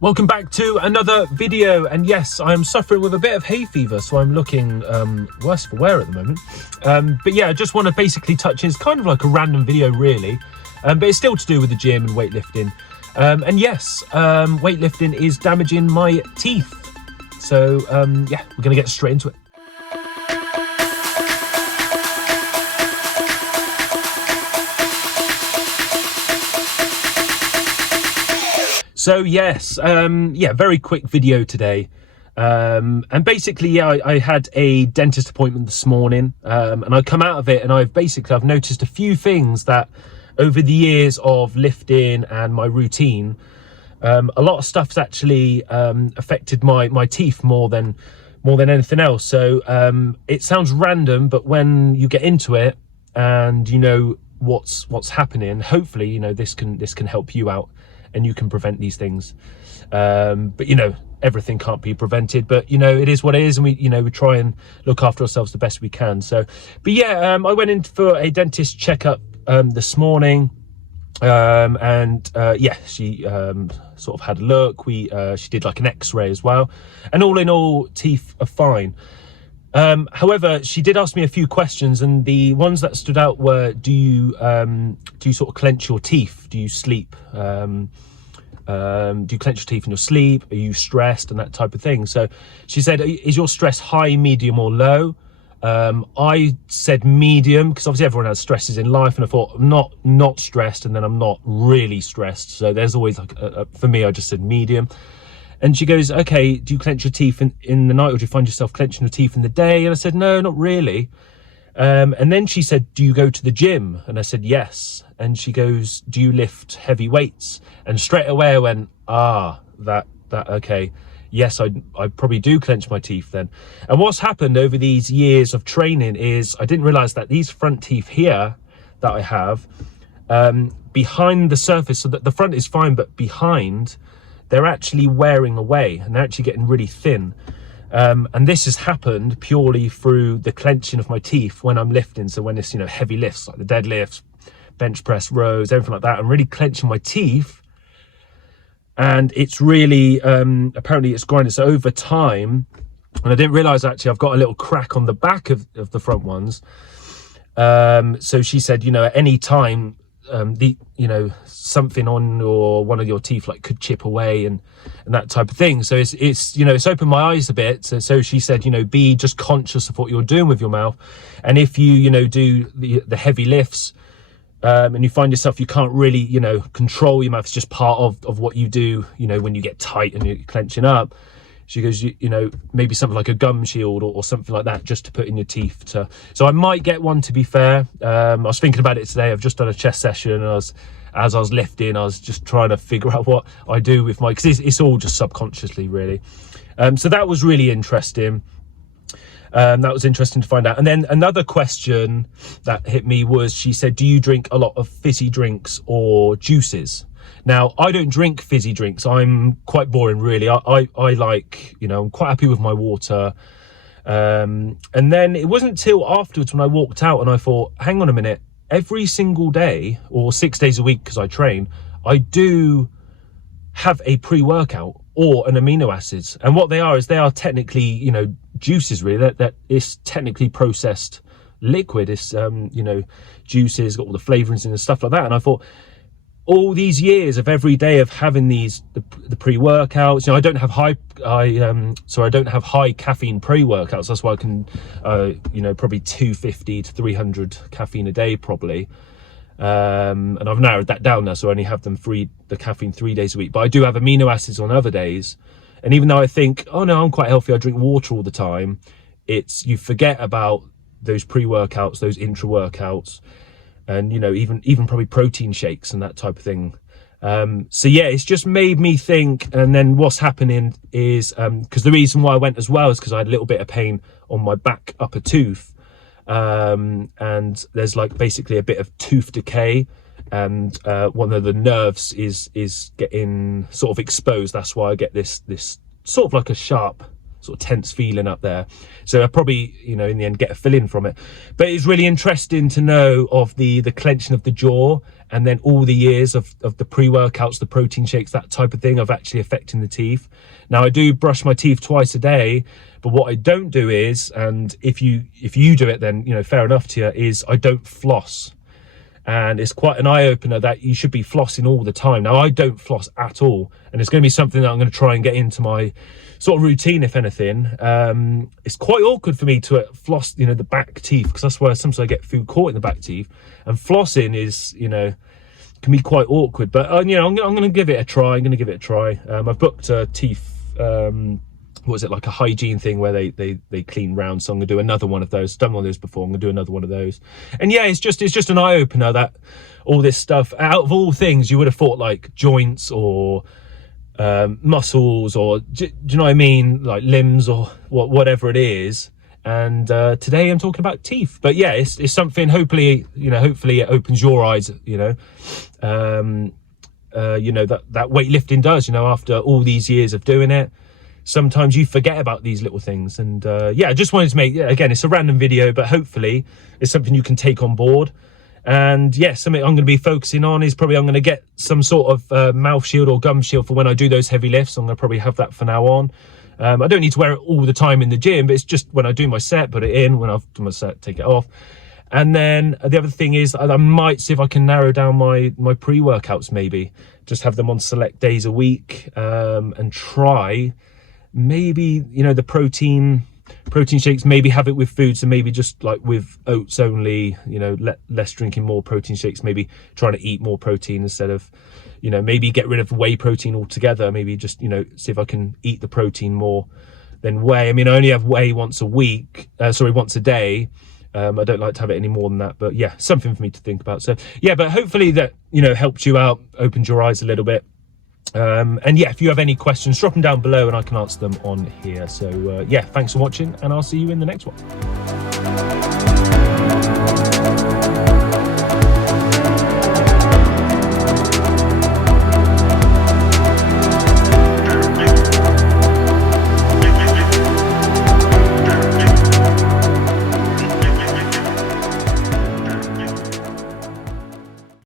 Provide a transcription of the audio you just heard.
Welcome back to another video, and yes, I'm suffering with a bit of hay fever, so I'm looking worse for wear at the moment. But yeah, I just want to basically touch in. It's kind of like a random video really, but it's still to do with the gym and weightlifting. And yes, weightlifting is damaging my teeth. So yeah, we're gonna get straight into it. So yes, yeah, very quick video today. And basically, yeah, I had a dentist appointment this morning, and I come out of it and I've noticed a few things that over the years of lifting and my routine, a lot of stuff's actually affected my teeth more than anything else. So it sounds random, but when you get into it and you know what's happening, hopefully, you know, this can help you out and you can prevent these things. But you know, everything can't be prevented, but you know, it is what it is, and we try and look after ourselves the best we can. So, but yeah, I went in for a dentist checkup this morning, and yeah, she sort of had a look. She did like an x-ray as well, and all in all, teeth are fine. However, she did ask me a few questions, and the ones that stood out were, do you sort of clench your teeth? Do you sleep? Do you clench your teeth in your sleep? Are you stressed, and that type of thing? So she said, is your stress high, medium or low? I said medium, because obviously everyone has stresses in life, and I thought I'm not stressed, and then I'm not really stressed. So there's always like for me, I just said medium. And she goes, okay, do you clench your teeth in the night, or do you find yourself clenching your teeth in the day? And I said, no, not really. And then she said, do you go to the gym? And I said, yes. And she goes, do you lift heavy weights? And straight away I went, okay. Yes, I probably do clench my teeth then. And what's happened over these years of training is I didn't realize that these front teeth here that I have, behind the surface, so that the front is fine, but behind, they're actually wearing away and they're actually getting really thin. And this has happened purely through the clenching of my teeth when I'm lifting. So when it's, you know, heavy lifts like the deadlifts, bench press, rows, everything like that, I'm really clenching my teeth, and it's really apparently it's grinding. So over time, and I didn't realize actually I've got a little crack on the back of the front ones. So she said, you know, at any time something on one of your teeth like could chip away and that type of thing. So it's you know, it's opened my eyes a bit. So she said, you know, be just conscious of what you're doing with your mouth, and if you know, do the heavy lifts, and you find yourself you can't really, you know, control your mouth, it's just part of what you do, you know, when you get tight and you're clenching up. She goes, you know, maybe something like a gum shield or something like that, just to put in your teeth. So I might get one, to be fair. I was thinking about it today. I've just done a chest session, and as I was lifting, I was just trying to figure out what I do with because it's all just subconsciously, really. So that was really interesting. That was interesting to find out. And then another question that hit me was, she said, do you drink a lot of fizzy drinks or juices? Now, I don't drink fizzy drinks. I'm quite boring, really. I like, you know, I'm quite happy with my water. And then it wasn't till afterwards when I walked out and I thought, hang on a minute, every single day or 6 days a week, because I train, I do have a pre-workout or an amino acids. And what they are is they are technically, you know, juices, really. That is technically processed liquid. It's, you know, juices, got all the flavorings and stuff like that. And I thought, all these years of every day of having the pre-workouts, you know, I don't have high caffeine pre-workouts. That's why I can, you know, probably 250 to 300 caffeine a day probably. And I've narrowed that down now, so I only have the caffeine 3 days a week. But I do have amino acids on other days. And even though I think, oh no, I'm quite healthy, I drink water all the time, you forget about those pre-workouts, those intra-workouts, and you know, even probably protein shakes and that type of thing. So yeah, it's just made me think. And then what's happening is, because the reason why I went as well is because I had a little bit of pain on my back upper tooth, and there's like basically a bit of tooth decay, and one of the nerves is getting sort of exposed. That's why I get this sort of like a sharp sort of tense feeling up there. So I probably, you know, in the end get a fill in from it. But it's really interesting to know of the clenching of the jaw, and then all the years of the pre-workouts, the protein shakes, that type of thing, of actually affecting the teeth. Now I do brush my teeth twice a day, but what I don't do is, and if you do it, then, you know, fair enough to you, is I don't floss. And it's quite an eye-opener that you should be flossing all the time. Now I don't floss at all, and it's going to be something that I'm going to try and get into my sort of routine, if anything. It's quite awkward for me to floss, you know, the back teeth, because that's where sometimes I get food caught in the back teeth, and flossing is, you know, can be quite awkward. But you know, I'm going to give it a try. I've booked a teeth, what was it, like a hygiene thing where they clean round, so I'm gonna do another one of those. Done one of those before, I'm gonna do another one of those. And yeah, it's just an eye-opener that all this stuff, out of all things, you would have thought like joints or muscles, or do you know what I mean, like limbs, or whatever it is. And today I'm talking about teeth. But yeah, it's something, hopefully, you know, hopefully it opens your eyes, you know, you know, that weightlifting does, you know, after all these years of doing it. Sometimes you forget about these little things. And yeah, I just wanted to make, again, it's a random video, but hopefully it's something you can take on board. And yeah, something I'm going to be focusing on is probably I'm going to get some sort of mouth shield or gum shield for when I do those heavy lifts. I'm going to probably have that for now on. I don't need to wear it all the time in the gym, but it's just when I do my set, put it in. When I've done my set, take it off. And then the other thing is I might see if I can narrow down my pre-workouts, maybe just have them on select days a week, and try maybe, you know, the protein shakes, maybe have it with food, so maybe just like with oats only, you know, less drinking more protein shakes, maybe trying to eat more protein instead of, you know, maybe get rid of whey protein altogether, maybe just, you know, see if I can eat the protein more than whey. I mean, I only have whey once a day. I don't like to have it any more than that, but yeah, something for me to think about. So yeah, but hopefully that, you know, helped you out, opened your eyes a little bit. And yeah, if you have any questions, drop them down below and I can answer them on here. So yeah, thanks for watching, and I'll see you in the next one.